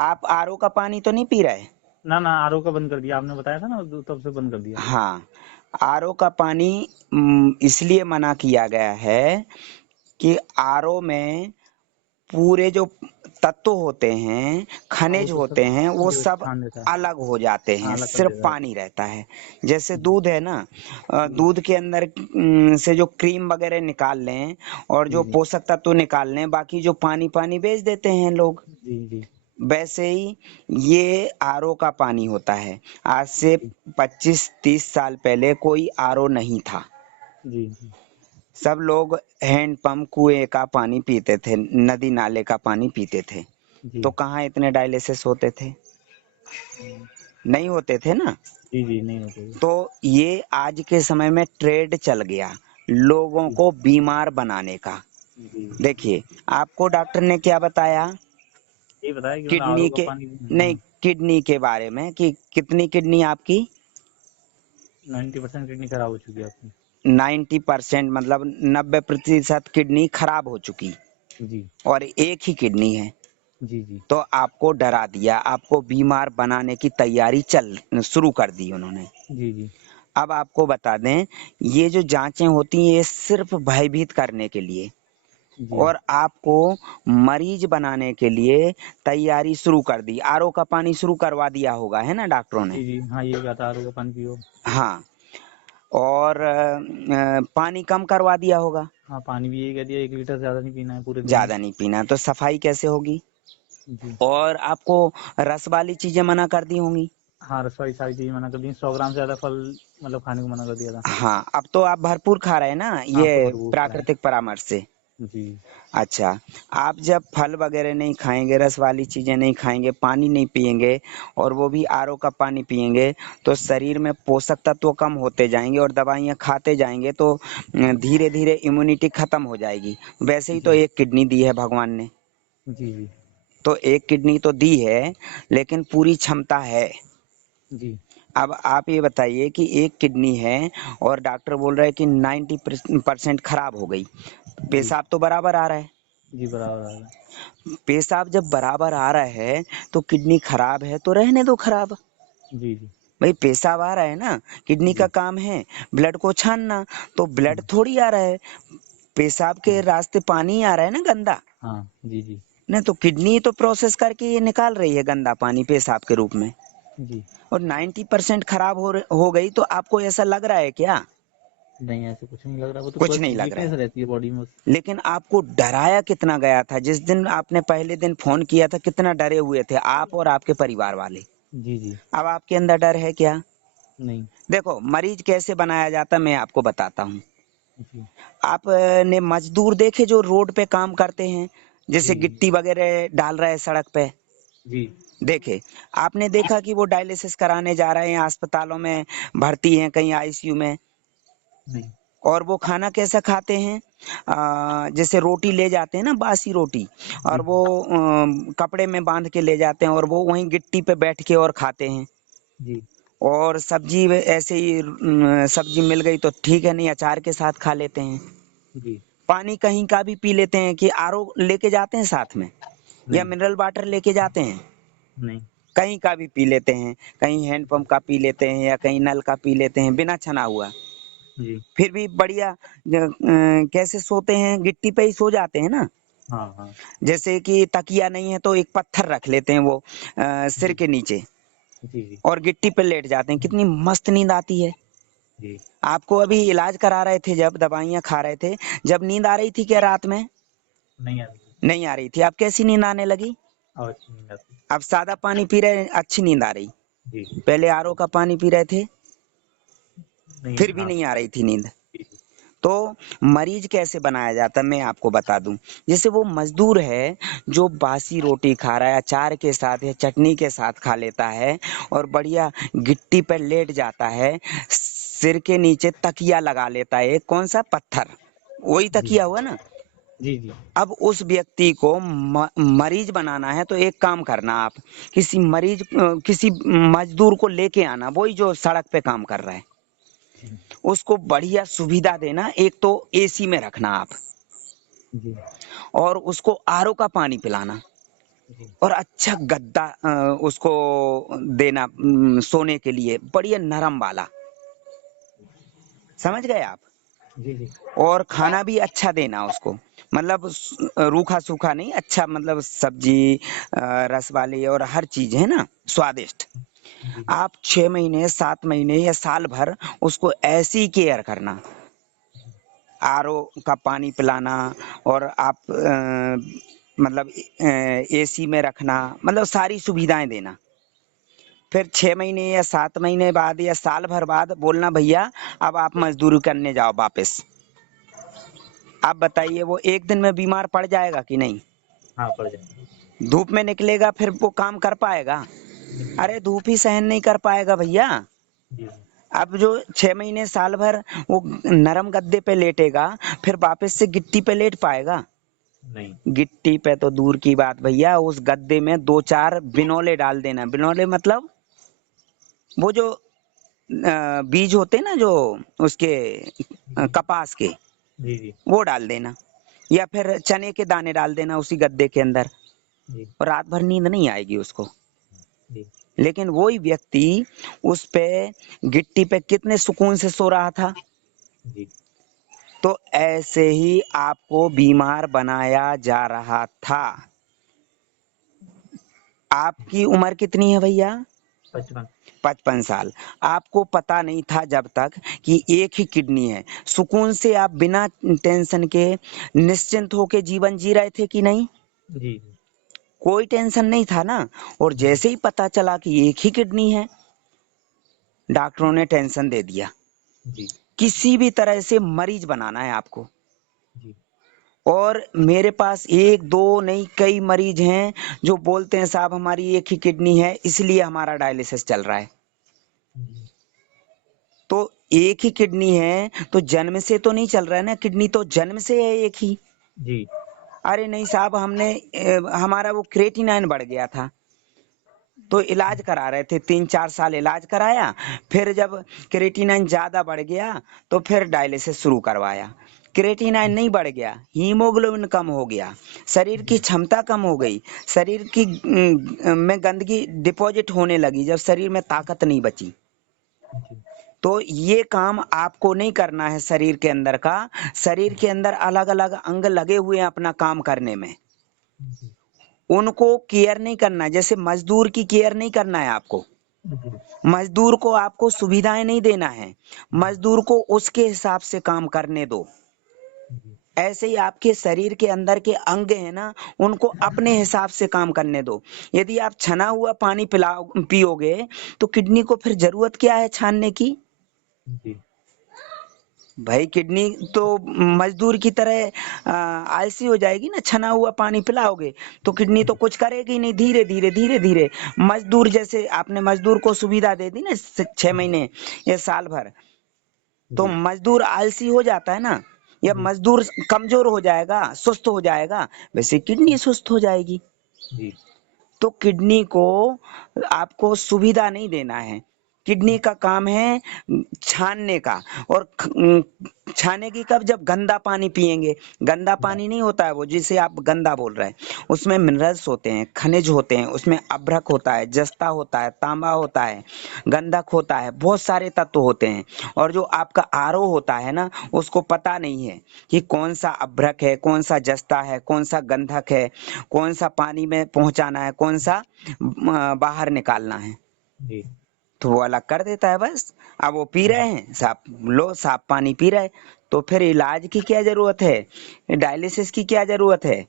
आप आरओ का पानी तो नहीं पी रहे? ना ना, आरओ का बंद कर दिया, आपने बताया था ना, तब से बंद कर दिया। हाँ, आरओ का पानी इसलिए मना किया गया है कि आरओ में पूरे जो तत्व होते हैं, हाँ, वो खनिज तो होते सब हैं, वो जो सब छान देता है। अलग हो जाते हाँ, हैं, अलग कर सिर्फ देता है वो। पानी रहता है। जैसे जी दूध है ना, जी दूध के अंदर से जो क्रीम वगैरह निकाल लें और जी जो जी पोषक तत्व निकाल लें, बाकी जो पानी पानी बेच देते हैं लोग। जी जी वैसे ही ये आरओ का पानी होता है। आज से जी 25-30 साल पहले कोई आरओ नहीं था। जी जी सब लोग हैंडपंप कुएं का पानी पीते थे, नदी नाले का पानी पीते थे। जी तो कहाँ इतने डायलिसिस होते थे? हम्म, नहीं होते थे ना। जी जी, नहीं होते थे। तो ये आज के समय में ट्रेड चल गया लोगों जी को बीमार बनाने का। जी, देखिए, आपको डॉक्टर ने क्या बताया? ये बताया कि मतलब आरओ किडनी का के, पानी। नहीं, किडनी के बारे में कि कितनी किडनी आपकी? 90% किडनी खराब हो चुकी है आपकी। 90% मतलब 90% किडनी खराब हो चुकी जी और एक ही किडनी है। जी जी तो आपको डरा दिया, आपको बीमार बनाने की तैयारी चल शुरू कर दी उन्होंने। जी जी अब आपको बता दें, ये जो जांचें होती हैं ये सिर्फ भयभीत करने के लिए जी और आपको मरीज बनाने के लिए तैयारी शुरू कर दी। आरओ का पानी शुरू करवा दिया होगा, है ना डॉक्टरों ने? जी जी, हाँ, ये कहा था आरओ का पानी पियो। हाँ, और पानी कम करवा दिया होगा। हाँ, पानी भी यही कह दिया, 1 लीटर से ज्यादा नहीं पीना है पूरे दिन में। ज्यादा नहीं पीना, तो सफाई कैसे होगी? जी, और आपको रस वाली चीजें मना कर दी होंगी। हाँ, रस वाली सारी चीजें मना कर दी, 100 ग्राम से ज्यादा फल मतलब खाने को मना कर दिया था। हाँ, अब तो आप भरपूर खा रहे हैं ना हाँ, अब तो ये भरपूर खा रहे प्राकृतिक परामर्श से। हैं। जी अच्छा, आप जब फल वगैरह नहीं खाएंगे, रस वाली चीजें नहीं खाएंगे, पानी नहीं पिएंगे और वो भी आरओ का पानी पिएंगे, तो शरीर में पोषक तत्व कम होते जाएंगे और दवाइयाँ खाते जाएंगे तो धीरे धीरे इम्यूनिटी खत्म हो जाएगी। वैसे ही तो जी एक किडनी दी है भगवान ने। जी जी तो एक किडनी तो दी है, लेकिन पूरी क्षमता है। जी अब आप ये बताइए कि एक किडनी है और डॉक्टर बोल रहा है कि 90% खराब हो गई। जी पेशाब तो बराबर आ रहा है। जी, बराबर आ रहा है। पेशाब जब बराबर आ रहा है तो किडनी खराब है तो रहने दो खराब। जी जी भाई पेशाब आ रहा है ना, किडनी का जी काम है ब्लड को छानना, तो ब्लड जी थोड़ी आ रहा है, पेशाब के जी, रास्ते पानी आ रहा है ना गंदा। हाँ जी जी नहीं तो किडनी तो प्रोसेस करके ये निकाल रही है गंदा पानी पेशाब के रूप में। जी, और 90% खराब हो गई तो आपको ऐसा लग रहा है क्या? नहीं, ऐसे कुछ नहीं लग रहा, वो तो कुछ बस नहीं लग रहा वीकनेस है। रहती है बॉडी में बस। लेकिन आपको डराया कितना गया था? जिस दिन आपने पहले दिन फोन किया था कितना डरे हुए थे आप और आपके परिवार वाले। जी जी, अब आपके अंदर डर है क्या? नहीं, देखो, मरीज कैसे बनाया जाता मैं आपको बताता हूँ। जी आपने मजदूर देखे जो रोड पे काम करते हैं, जैसे जी गिट्टी वगैरह डाल रहा है सड़क पे, जी देखे? आपने देखा कि वो डायलिसिस कराने जा रहे हैं, अस्पतालों में भर्ती हैं, कहीं आईसीयू में, नहीं, और वो खाना कैसा खाते हैं? जैसे रोटी ले जाते हैं ना, बासी रोटी, और जी वो कपड़े में बांध के ले जाते हैं और वो वहीं गिट्टी पे बैठ के और खाते हैं। जी और सब्जी ऐसे ही सब्जी मिल गई तो ठीक है, नहीं अचार के साथ खा लेते हैं। जी, पानी कहीं का भी पी लेते हैं कि आरओ लेके जाते हैं साथ में, या नहीं, मिनरल वाटर लेके जाते हैं? नहीं, कहीं का भी पी लेते हैं, कहीं हैंडपंप का पी लेते हैं या कहीं नल का पी लेते हैं बिना छना हुआ। जी, फिर भी बढ़िया कैसे सोते हैं? गिट्टी पे ही सो जाते हैं ना। हाँ हाँ, जैसे कि तकिया नहीं है तो एक पत्थर रख लेते हैं वो सिर जी के नीचे जी जी और गिट्टी पे लेट जाते हैं, कितनी मस्त नींद आती है। जी, आपको अभी इलाज करा रहे थे जब दवाइयाँ खा रहे थे, जब नींद आ रही थी क्या रात में? नहीं आती। नहीं आ रही थी। अब कैसी नींद आने लगी? और अच्छी नींद आती। अब सादा पानी पी रहे, अच्छी नींद आ रही। जी, पहले आरओ का पानी पी रहे थे, नहीं, फिर भी हाँ, नहीं आ रही थी नींद। जी जी तो मरीज कैसे बनाया जाता है मैं आपको बता दूं। जैसे वो मजदूर है जो बासी रोटी खा रहा है, अचार के साथ या चटनी के साथ खा लेता है और बढ़िया गिट्टी पर लेट जाता है, सिर के नीचे तकिया लगा लेता है, एक कौन सा पत्थर, वही जी तकिया हुआ ना। जी जी, अब उस व्यक्ति को मरीज बनाना है तो एक काम करना आप, किसी मजदूर को लेके आना, वही जो सड़क पे काम कर रहा है, जी उसको बढ़िया सुविधा देना। एक तो एसी में रखना आप, जी और उसको आरओ का पानी पिलाना। जी और अच्छा गद्दा उसको देना सोने के लिए बढ़िया नरम वाला, समझ गए आप। जी जी और खाना भी अच्छा देना उसको, मतलब रूखा सूखा नहीं, अच्छा मतलब सब्जी रस वाली और हर चीज है ना स्वादिष्ट। जी आप 6 महीने 7 महीने या साल भर उसको ऐसी केयर करना, आरओ का पानी पिलाना, और आप मतलब एसी में रखना, मतलब सारी सुविधाएं देना। फिर 6 महीने या 7 महीने बाद या साल भर बाद बोलना भैया अब आप मजदूरी करने जाओ वापस। आप बताइए वो एक दिन में बीमार पड़ जाएगा कि नहीं? हाँ पड़ जाएगा। धूप में निकलेगा फिर वो काम कर पाएगा? नहीं अरे धूप ही सहन नहीं कर पाएगा भैया। जी अब जो 6 महीने साल भर वो नरम गद्दे पे लेटेगा, फिर वापस से गिट्टी पे लेट पाएगा? नहीं गिट्टी पे तो दूर की बात भैया, उस गद्दे में 2 4 बिनौले डाल देना। बिनौले मतलब वो जो बीज होते हैं ना जो उसके कपास के, जी जी वो डाल देना, या फिर चने के दाने डाल देना उसी गद्दे के अंदर। जी और रात भर नींद नहीं आएगी उसको। जी लेकिन वही व्यक्ति उस पे गिट्टी पे कितने सुकून से सो रहा था। जी तो ऐसे ही आपको बीमार बनाया जा रहा था। आपकी उम्र कितनी है भैया? 55। 55 साल। आपको पता नहीं था जब तक कि एक ही किडनी है। सुकून से आप बिना टेंशन के निश्चिंत होके जीवन जी रहे थे कि नहीं? जी जी कोई टेंशन नहीं था ना। और जैसे ही पता चला कि एक ही किडनी है, डॉक्टरों ने टेंशन दे दिया। जी किसी भी तरह से मरीज बनाना है आपको। जी और मेरे पास एक दो नहीं कई मरीज हैं जो बोलते हैं साहब हमारी एक ही किडनी है इसलिए हमारा डायलिसिस चल रहा है। जी तो एक ही किडनी है तो जन्म से तो नहीं चल रहा है ना, किडनी तो जन्म से है एक ही। जी अरे नहीं साहब हमने हमारा वो क्रेटिनाइन बढ़ गया था, तो इलाज करा रहे थे, 3 4 साल इलाज कराया। फिर जब क्रेटिनाइन ज्यादा बढ़ गया तो फिर डायलिसिस शुरू करवाया। क्रेटिनाइन नहीं बढ़ गया, हीमोग्लोबिन कम हो गया, शरीर की जी क्षमता कम हो गई, शरीर की में गंदगी डिपॉजिट होने लगी, जब शरीर में ताकत नहीं बची। जी तो ये काम आपको नहीं करना है शरीर के अंदर का। शरीर के अंदर अलग अलग अंग लगे हुए हैं अपना काम करने में, जी उनको केयर नहीं करना है। जैसे मजदूर की केयर नहीं करना है आपको। जी मजदूर को आपको सुविधाएं नहीं देना है, मजदूर को उसके हिसाब से काम करने दो। जी ऐसे ही आपके शरीर के अंदर के अंग है ना, उनको अपने हिसाब से काम करने दो। यदि आप छना हुआ पानी पिलाओ पियोगे तो किडनी को फिर जरूरत क्या है छानने की? जी भाई किडनी तो मजदूर की तरह आलसी हो जाएगी ना, छना हुआ पानी पिलाओगे तो किडनी तो कुछ करेगी नहीं, धीरे धीरे धीरे धीरे। मजदूर जैसे आपने मजदूर को सुविधा दे दी ना 6 महीने या साल भर, तो जी मजदूर आलसी हो जाता है ना, या जी मजदूर कमजोर हो जाएगा, सुस्त हो जाएगा, वैसे किडनी सुस्त हो जाएगी। जी तो किडनी को आपको सुविधा नहीं देना है। किडनी का काम है छानने का। और छाने की कब? जब गंदा पानी पिएंगे। गंदा पानी नहीं होता है वो जिसे आप गंदा बोल रहे हैं, उसमें मिनरल्स होते हैं, खनिज होते हैं, उसमें अभ्रक होता है, जस्ता होता है, तांबा होता है, गंधक होता है, बहुत सारे तत्व होते हैं। और जो आपका आरओ होता है ना, उसको पता नहीं है कि कौन सा अभ्रक है, कौन सा जस्ता है, कौन सा गंधक है, कौन सा पानी में पहुंचाना है, कौन सा बाहर निकालना है। जी तो वो अलग कर देता है बस। अब वो पी रहे हैं साफ, लो साफ पानी पी रहे। तो फिर इलाज की क्या जरूरत है, डायलिसिस की क्या जरूरत है?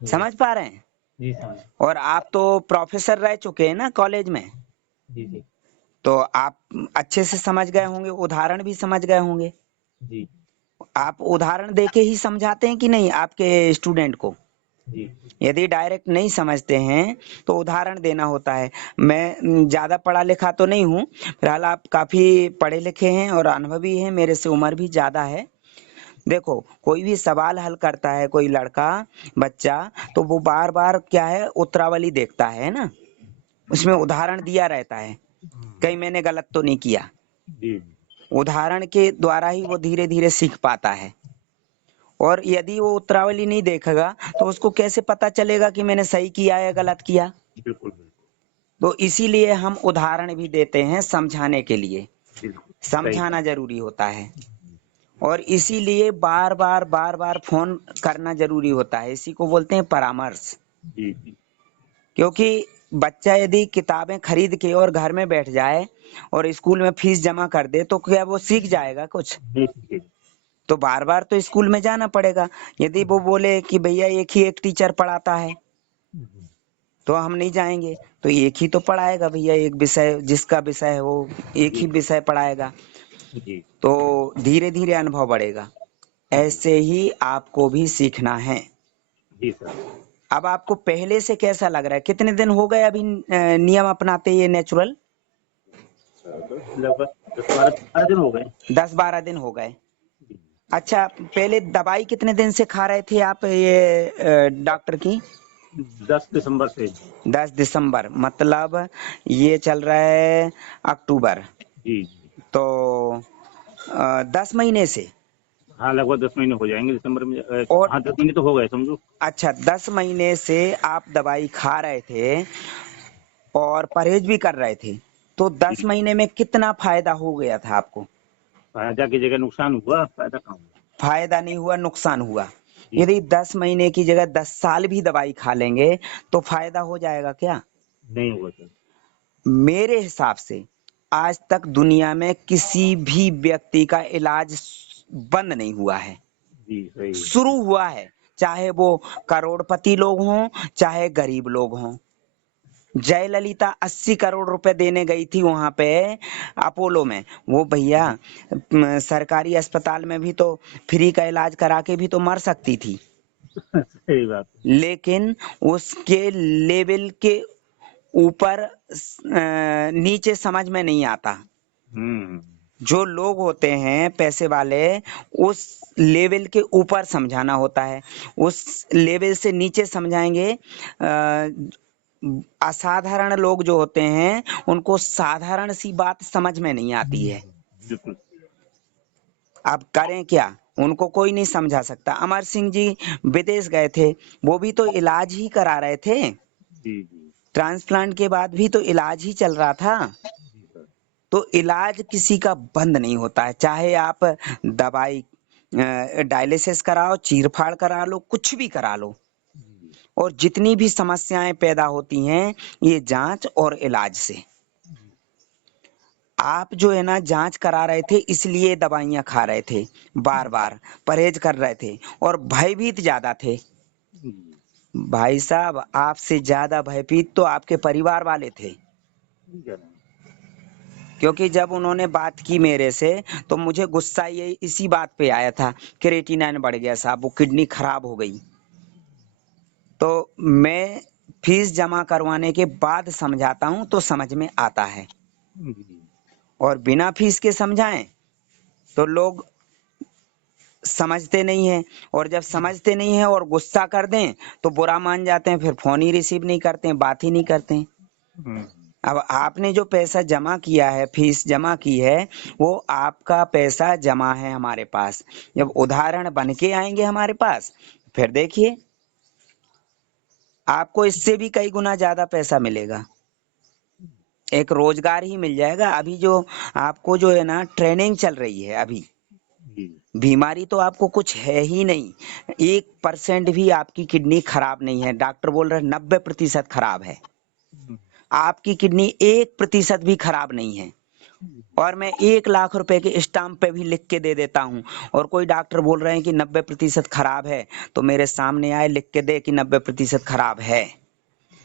जी समझ पा रहे हैं? जी समझ। और आप तो प्रोफेसर रह चुके हैं ना कॉलेज में, जी जी तो आप अच्छे से समझ गए होंगे, उदाहरण भी समझ गए होंगे। जी आप उदाहरण देके ही समझाते हैं कि नहीं आपके स्टूडेंट को? जी यदि डायरेक्ट नहीं समझते हैं तो उदाहरण देना होता है। मैं ज़्यादा पढ़ा लिखा तो नहीं हूँ, फिलहाल आप काफ़ी पढ़े लिखे हैं और अनुभवी हैं, मेरे से उम्र भी ज़्यादा है। देखो कोई भी सवाल हल करता है कोई लड़का बच्चा, तो वो बार बार क्या है उत्तरावली देखता है ना, उसमें उदाहरण दिया रहता है, कहीं मैंने गलत तो नहीं किया। जी उदाहरण के द्वारा ही वो धीरे धीरे सीख पाता है। और यदि वो उत्तरावली नहीं देखेगा तो उसको कैसे पता चलेगा कि मैंने सही किया या गलत किया। बिल्कुल बिल्कुल तो इसीलिए हम उदाहरण भी देते हैं समझाने के लिए, बिल्कुल सही समझाना बात। जरूरी होता है। और इसीलिए बार बार फोन करना जरूरी होता है, इसी को बोलते हैं परामर्श। जी जी क्योंकि बच्चा यदि किताबें खरीद के और घर में बैठ जाए और स्कूल में फीस जमा कर दे तो क्या वो सीख जाएगा कुछ? नहीं सीखेगा। तो बार बार तो स्कूल में जाना पड़ेगा। यदि वो बोले कि भैया एक ही एक टीचर पढ़ाता है तो हम नहीं जाएंगे, तो एक ही तो पढ़ाएगा भैया, एक विषय जिसका विषय है वो एक जी ही विषय पढ़ाएगा। जी तो धीरे धीरे अनुभव बढ़ेगा। जी ऐसे ही आपको भी सीखना है। जी सर। अब आपको पहले से कैसा लग रहा है? कितने दिन हो गए अभी नियम अपनाते ये नेचुरल? लगभग 10-12 दिन हो गए। 10-12 दिन हो गए। जी। अच्छा, पहले दवाई कितने दिन से खा रहे थे आप ये डॉक्टर की? 10 दिसंबर से। 10 दिसंबर मतलब ये चल रहा है अक्टूबर, जी जी तो 10 महीने से। हाँ लगभग 10 महीने हो जाएंगे दिसंबर में। और हाँ 10 महीने तो हो गए समझो। अच्छा, 10 महीने से आप दवाई खा रहे थे और परहेज भी कर रहे थे, तो दस जी महीने में कितना फायदा हो गया था आपको? फायदा की जगह नुकसान हुआ, फायदा कहाँ हुआ। फायदा नहीं हुआ, नुकसान हुआ। जी यदि 10 महीने की जगह 10 साल भी दवाई खा लेंगे तो फायदा हो जाएगा क्या? नहीं हुआ सर। मेरे हिसाब से आज तक दुनिया में किसी भी व्यक्ति का इलाज बंद नहीं हुआ है, जी सही है। शुरू हुआ है। चाहे वो करोड़पति लोग हों, चाहे गरीब लोग हों। जयललिता 80 करोड़ रुपए देने गई थी वहां पे अपोलो में, वो भैया जी सरकारी अस्पताल में भी तो फ्री का इलाज करा के भी तो मर सकती थी। सही बात है। लेकिन उसके लेवल के ऊपर नीचे समझ में नहीं आता। हम्म। जो लोग होते हैं पैसे वाले, उस लेवल के ऊपर समझाना होता है। उस लेवल से नीचे समझाएंगे असाधारण लोग जो होते हैं उनको साधारण सी बात समझ में नहीं आती है। बिल्कुल। अब करें क्या? उनको कोई नहीं समझा सकता। अमर सिंह जी विदेश गए थे, वो भी तो इलाज ही करा रहे थे। जी जी ट्रांसप्लांट के बाद भी तो इलाज ही चल रहा था। जी सर। तो इलाज किसी का बंद नहीं होता है, चाहे आप दवाई डायलिसिस कराओ, चीर फाड़ करा लो, कुछ भी करा लो। जी और जितनी भी समस्याएं पैदा होती हैं ये जांच और इलाज से। आप जो है ना जांच करा रहे थे इसलिए दवाइयां खा रहे थे, बार बार परहेज कर रहे थे और भयभीत ज्यादा थे। जी भाई साहब, आपसे ज्यादा भयभीत तो आपके परिवार वाले थे। ठीक है। क्योंकि जब उन्होंने बात की मेरे से तो मुझे गुस्सा ये इसी बात पे आया था, क्रिएटिनिन बढ़ गया साहब, वो किडनी खराब हो गई। तो मैं फीस जमा करवाने के बाद समझाता हूँ तो समझ में आता है, जी और बिना फीस के समझाएं तो लोग समझते नहीं हैं। और जब समझते नहीं हैं और गुस्सा कर दें तो बुरा मान जाते हैं, फिर फोन ही रिसीव नहीं करते हैं, बात ही नहीं करते हैं। हम्म। अब आपने जो पैसा जमा किया है, फीस जमा की है, वो आपका पैसा जमा है हमारे पास। जब उदाहरण बन के आएंगे हमारे पास, फिर देखिए आपको इससे भी कई गुना ज्यादा पैसा मिलेगा, एक रोजगार ही मिल जाएगा। अभी जो आपको जो है ना ट्रेनिंग चल रही है अभी, जी बीमारी तो आपको कुछ है ही नहीं। 1% भी आपकी किडनी खराब नहीं है, डॉक्टर बोल रहे 90% खराब है। आपकी किडनी 1% भी खराब नहीं है। और मैं 1 लाख रुपए के स्टाम्प पे भी लिख के दे देता हूँ। और कोई डॉक्टर बोल रहे हैं कि 90% खराब है, तो मेरे सामने आए लिख के दे कि 90% खराब है।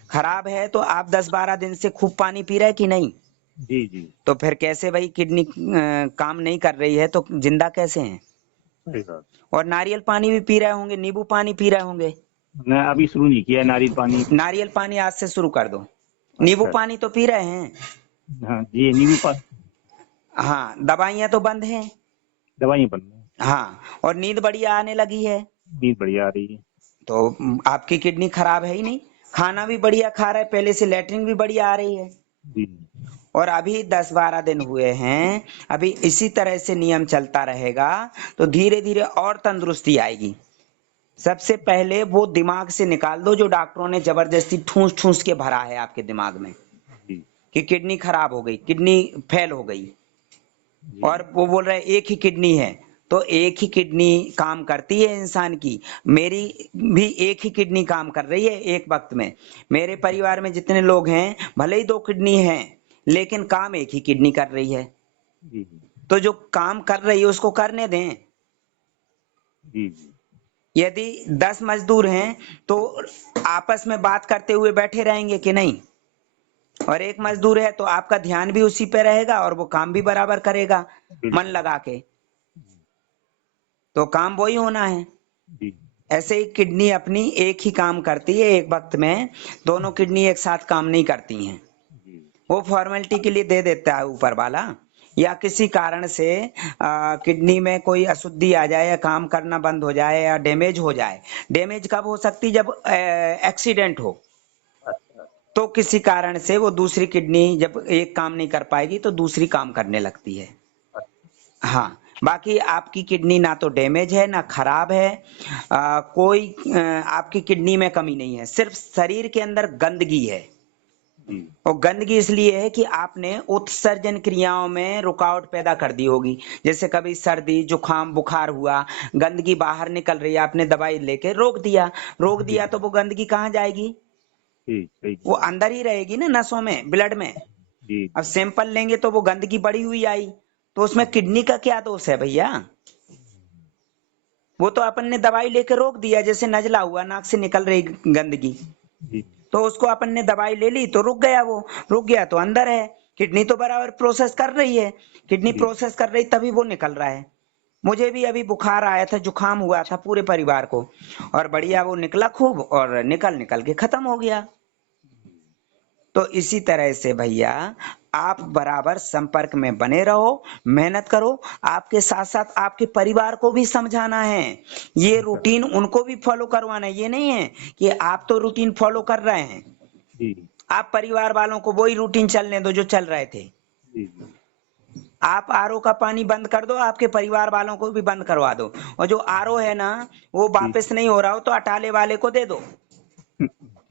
खराब है तो आप 10-12 दिन से खूब पानी पी रहे कि नहीं? जी जी तो फिर कैसे भाई किडनी काम नहीं कर रही है तो जिंदा कैसे हैं? सही बात। और नारियल पानी भी पी रहे होंगे, नींबू पानी पी रहे होंगे। मैं अभी शुरू नहीं किया नारियल पानी। नारियल पानी आज से शुरू कर दो। नींबू अच्छा। पानी तो पी रहे हैं। हाँ जी नींबू पानी। हाँ, दवाइयां तो बंद हैं। दवाइयाँ बन रही हैं। हाँ, और नींद बढ़िया आने लगी है। नींद बढ़िया आ रही है। तो आपकी किडनी खराब है ही नहीं। खाना भी बढ़िया खा रहे, पहले से लैट्रिन भी बढ़िया आ रही है। जी और अभी 10-12 दिन हुए हैं, अभी इसी तरह से नियम चलता रहेगा तो धीरे धीरे और तंदुरुस्ती आएगी। सबसे पहले वो दिमाग से निकाल दो जो डॉक्टरों ने जबरदस्ती ठूस ठूस के भरा है आपके दिमाग में जी कि किडनी खराब हो गई, किडनी फेल हो गई, जी और वो बोल रहे हैं एक ही किडनी है। तो एक ही किडनी काम करती है इंसान की, मेरी भी एक ही किडनी काम कर रही है एक वक्त में। मेरे परिवार में जितने लोग हैं भले ही 2 किडनी हैं, लेकिन काम एक ही किडनी कर रही है। जी तो जो काम कर रही है उसको करने दें। जी जी यदि 10 मजदूर हैं तो आपस में बात करते हुए बैठे रहेंगे कि नहीं? और एक मजदूर है तो आपका ध्यान भी उसी पे रहेगा और वो काम भी बराबर करेगा मन बिल्कुल लगा के, तो काम वही होना है। जी ऐसे ही किडनी अपनी एक ही काम करती है एक वक्त में, दोनों किडनी एक साथ काम नहीं करती हैं। जी वो फॉर्मेलिटी के लिए दे देता है ऊपर वाला, या किसी कारण से किडनी में कोई अशुद्धि आ जाए या काम करना बंद हो जाए या डैमेज हो जाए। डैमेज कब हो सकती? जब एक्सीडेंट हो, अच्छा तो किसी कारण से वो दूसरी किडनी जब एक काम नहीं कर पाएगी तो दूसरी काम करने लगती है। हाँ, बाकी आपकी किडनी ना तो डैमेज है ना खराब है, कोई आपकी किडनी में कमी नहीं है, सिर्फ शरीर के अंदर गंदगी है। जी और गंदगी इसलिए है कि आपने उत्सर्जन क्रियाओं में रुकावट पैदा कर दी होगी। जैसे कभी सर्दी जुकाम बुखार हुआ, गंदगी बाहर निकल रही है, आपने दवाई लेके रोक जी दिया तो वो गंदगी कहाँ जाएगी? जी सही वो अंदर ही रहेगी ना, नसों में, ब्लड में। जी अब सैंपल लेंगे तो वो गंदगी बढ़ी हुई आई, तो उसमें किडनी का क्या दोष है भैया? वो तो अपन ने दवाई लेके रोक दिया, जैसे नजला हुआ, नाक से निकल रही गंदगी, जी तो उसको अपन ने दवाई ले ली तो रुक गया, वो रुक गया तो अंदर है। किडनी तो बराबर प्रोसेस कर रही है, किडनी जी प्रोसेस कर रही तभी वो निकल रहा है। मुझे भी अभी बुखार आया था, जुकाम हुआ था पूरे परिवार को, और बढ़िया वो निकला खूब और निकल निकल के खत्म हो गया। तो इसी तरह से भैया आप बराबर संपर्क में बने रहो, मेहनत करो। आपके साथ साथ आपके परिवार को भी समझाना है, ये रूटीन उनको भी फॉलो करवाना है। ये नहीं है कि आप तो रूटीन फॉलो कर रहे हैं, जी आप परिवार वालों को वही रूटीन चलने दो जो चल रहे थे। जी जी आप आरओ का पानी बंद कर दो, आपके परिवार वालों को भी बंद करवा दो, और जो आरओ है ना वो जी वापस नहीं हो रहा हो तो अटाले वाले को दे दो।